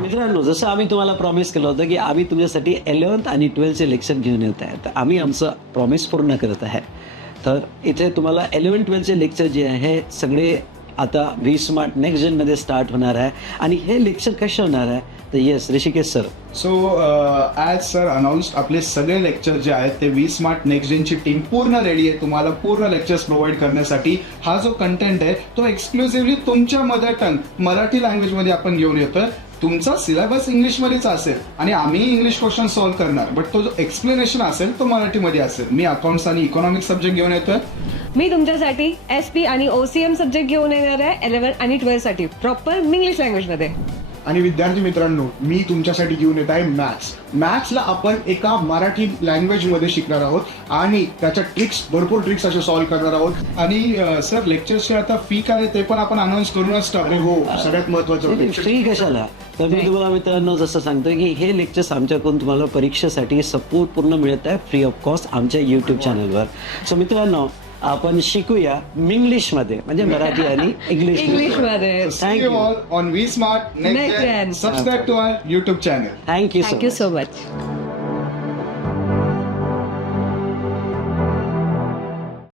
मित्रांनो, जसं आम्ही तुम्हाला प्रॉमिस केलं होतं की आम्ही तुमच्यासाठी 11th आणि 12th लेक्चर घेऊन येत आहे, तर आम्ही आमचं प्रॉमिस पूर्ण करत आहे. तर इथे तुम्हाला 11-12th लेक्चर जे आहे सगळे आता व्ही स्मार्ट नेक्स्ट जनमध्ये स्टार्ट होणार आहे. आणि हे लेक्चर कसे होणार आहे, तर yes Rishikesh sir. So as sir announced आपले सगळे लेक्चर जे आहेत ते व्ही स्मार्ट नेक्स्ट जनची टीम पूर्ण रेडी आहे तुम्हाला पूर्ण लेक्चर्स प्रोव्हाइड करण्यासाठी. हा जो कंटेंट आहे तो एक्सक्लुसिव्हली तुमच्या मदर टंग मराठी लँग्वेजमध्ये आपण घेऊन येतोय. तुमचा सिलेबस इंग्लिशमध्येच असेल आणि आम्ही इंग्लिश क्वेश्चन सॉल्व्ह करणार, बट तो जो एक्सप्लेनेशन असेल तो मराठीमध्ये असेल. मी अकाउंट्स आणि इकॉनॉमिक्स सब्जेक्ट घेऊन येतोय. मी तुमच्यासाठी SP आणि OCM सब्जेक्ट घेऊन येणार आहे 11 आणि 12 साठी प्रॉपर इंग्लिश लँग्वेजमध्ये. आणि विद्यार्थी मित्रांनो, मी तुमच्यासाठी घेऊन येत आहे मॅथ्सला आपण एका मराठी लँग्वेजमध्ये शिकणार आहोत आणि त्याच्या भरपूर ट्रिक्स असे सॉल्व्ह करणार आहोत. आणि सर लेक्चरची आता फी काय आहे ते पण आपण अनाऊन्स करूनच टाकू. हो, सगळ्यात महत्वाचं फ्री कशाला? तर मी तुम्हाला मित्रांनो जसं सांगतोय की हे लेक्चर्स आमच्याकडून तुम्हाला परीक्षेसाठी सपोर्ट पूर्ण मिळत आहे फ्री ऑफ कॉस्ट आमच्या यूट्यूब चॅनलवर. सो मित्रांनो, आपण शिकूया इंग्लिशमध्ये, म्हणजे मराठी आणि इंग्लिशमध्ये. See you all on V Smart Next Gen. Subscribe to our YouTube channel. Thank you thank you so much.